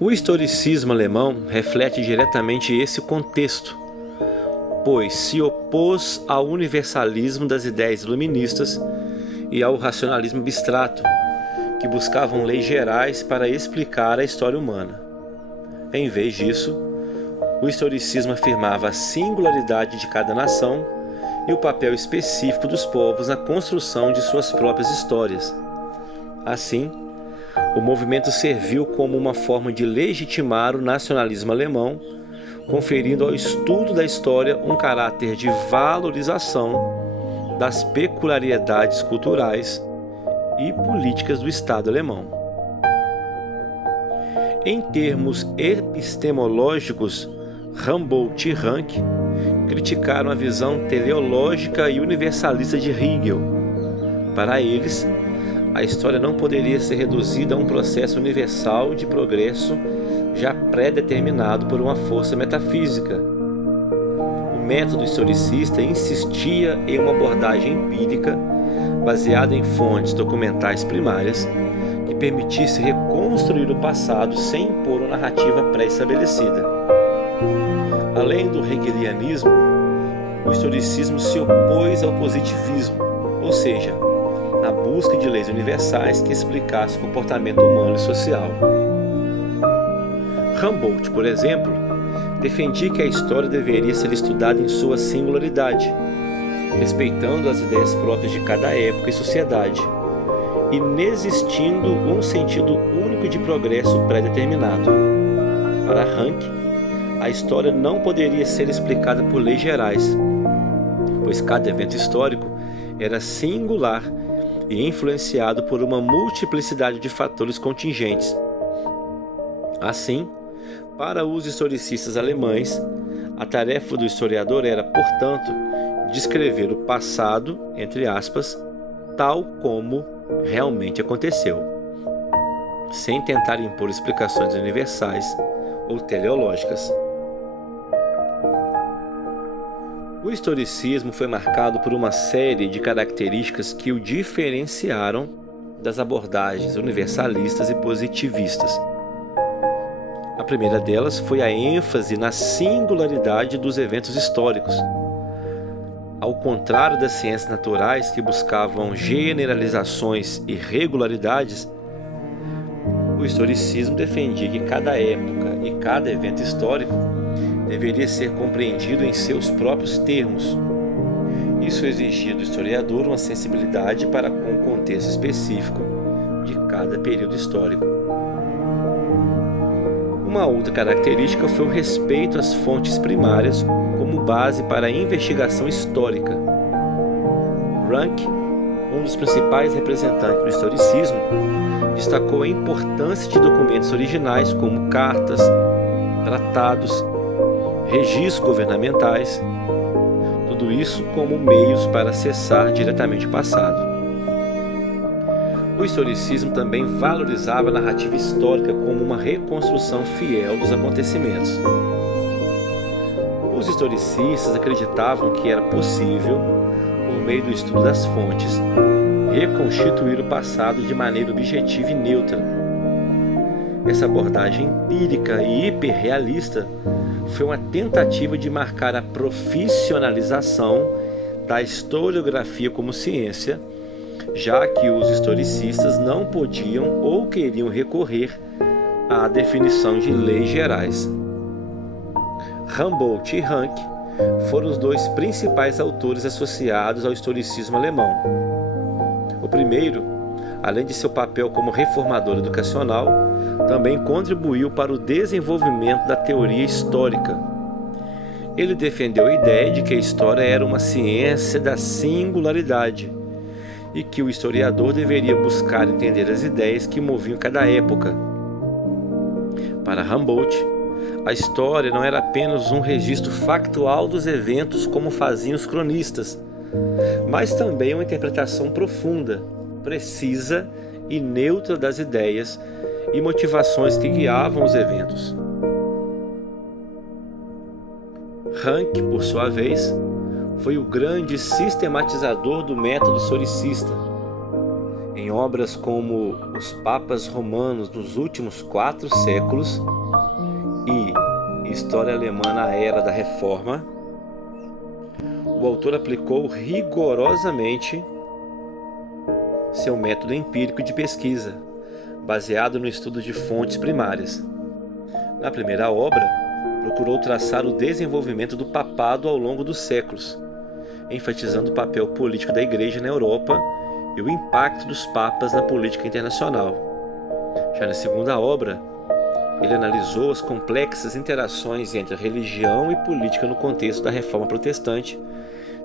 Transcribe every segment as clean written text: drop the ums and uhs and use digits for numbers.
O historicismo alemão reflete diretamente esse contexto, pois se opôs ao universalismo das ideias iluministas e ao racionalismo abstrato, que buscavam leis gerais para explicar a história humana. Em vez disso, o historicismo afirmava a singularidade de cada nação e o papel específico dos povos na construção de suas próprias histórias. Assim, o movimento serviu como uma forma de legitimar o nacionalismo alemão, conferindo ao estudo da história um caráter de valorização das peculiaridades culturais e políticas do Estado alemão. Em termos epistemológicos, Humboldt e Ranke criticaram a visão teleológica e universalista de Hegel. Para eles, a história não poderia ser reduzida a um processo universal de progresso já pré-determinado por uma força metafísica. O método historicista insistia em uma abordagem empírica baseada em fontes documentais primárias que permitisse reconstruir o passado sem impor uma narrativa pré-estabelecida. Além do hegelianismo, o historicismo se opôs ao positivismo, ou seja, a busca de leis universais que explicassem o comportamento humano e social. Humboldt, por exemplo, defendia que a história deveria ser estudada em sua singularidade, respeitando as ideias próprias de cada época e sociedade, e inexistindo um sentido único de progresso pré-determinado. Para Ranke, a história não poderia ser explicada por leis gerais, pois cada evento histórico era singular e influenciado por uma multiplicidade de fatores contingentes. Assim, para os historicistas alemães, a tarefa do historiador era, portanto, descrever o passado, entre aspas, tal como realmente aconteceu, sem tentar impor explicações universais ou teleológicas. O historicismo foi marcado por uma série de características que o diferenciaram das abordagens universalistas e positivistas. A primeira delas foi a ênfase na singularidade dos eventos históricos. Ao contrário das ciências naturais, que buscavam generalizações e regularidades, o historicismo defendia que cada época e cada evento histórico deveria ser compreendido em seus próprios termos. Isso exigia do historiador uma sensibilidade para com o contexto específico de cada período histórico. Uma outra característica foi o respeito às fontes primárias como base para a investigação histórica. Ranke, um dos principais representantes do historicismo, destacou a importância de documentos originais como cartas, tratados, registros governamentais, tudo isso como meios para acessar diretamente o passado. O historicismo também valorizava a narrativa histórica como uma reconstrução fiel dos acontecimentos. Os historicistas acreditavam que era possível, por meio do estudo das fontes, reconstituir o passado de maneira objetiva e neutra. Essa abordagem empírica e hiperrealista foi uma tentativa de marcar a profissionalização da historiografia como ciência, já que os historicistas não podiam ou queriam recorrer à definição de leis gerais. Humboldt e Ranke foram os dois principais autores associados ao historicismo alemão. O primeiro, além de seu papel como reformador educacional, também contribuiu para o desenvolvimento da teoria histórica. Ele defendeu a ideia de que a história era uma ciência da singularidade e que o historiador deveria buscar entender as ideias que moviam cada época. Para Humboldt, a história não era apenas um registro factual dos eventos como faziam os cronistas, mas também uma interpretação profunda, precisa e neutra das ideias e motivações que guiavam os eventos. Ranke, por sua vez, foi o grande sistematizador do método historicista. Em Em obras como Os Papas Romanos dos Últimos 4 Séculos e História Alemã na Era da Reforma, o autor aplicou rigorosamente seu método empírico de pesquisa, baseado no estudo de fontes primárias. Na primeira obra, procurou traçar o desenvolvimento do papado ao longo dos séculos, enfatizando o papel político da Igreja na Europa e o impacto dos papas na política internacional. Já na segunda obra, ele analisou as complexas interações entre a religião e política no contexto da Reforma Protestante,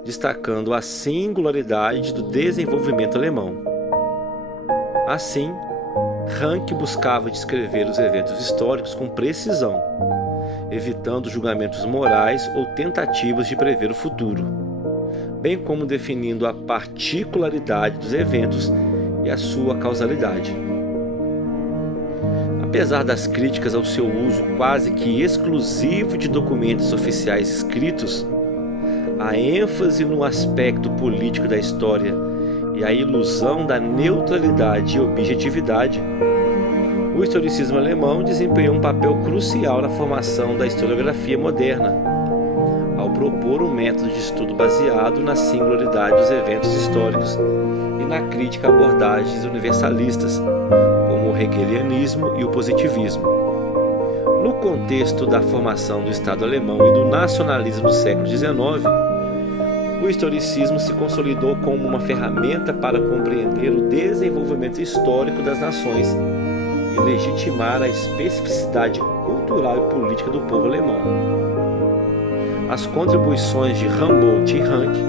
destacando a singularidade do desenvolvimento alemão. Assim, Ranke buscava descrever os eventos históricos com precisão, evitando julgamentos morais ou tentativas de prever o futuro, bem como definindo a particularidade dos eventos e a sua causalidade. Apesar das críticas ao seu uso quase que exclusivo de documentos oficiais escritos, a ênfase no aspecto político da história e a ilusão da neutralidade e objetividade, o historicismo alemão desempenhou um papel crucial na formação da historiografia moderna, ao propor um método de estudo baseado na singularidade dos eventos históricos e na crítica a abordagens universalistas, como o hegelianismo e o positivismo. No contexto da formação do Estado alemão e do nacionalismo do século XIX, o historicismo se consolidou como uma ferramenta para compreender o desenvolvimento histórico das nações e legitimar a especificidade cultural e política do povo alemão. As contribuições de Humboldt e Ranke,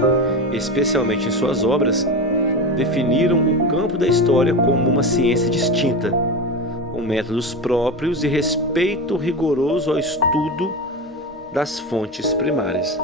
especialmente em suas obras, definiram o campo da história como uma ciência distinta, com métodos próprios e respeito rigoroso ao estudo das fontes primárias.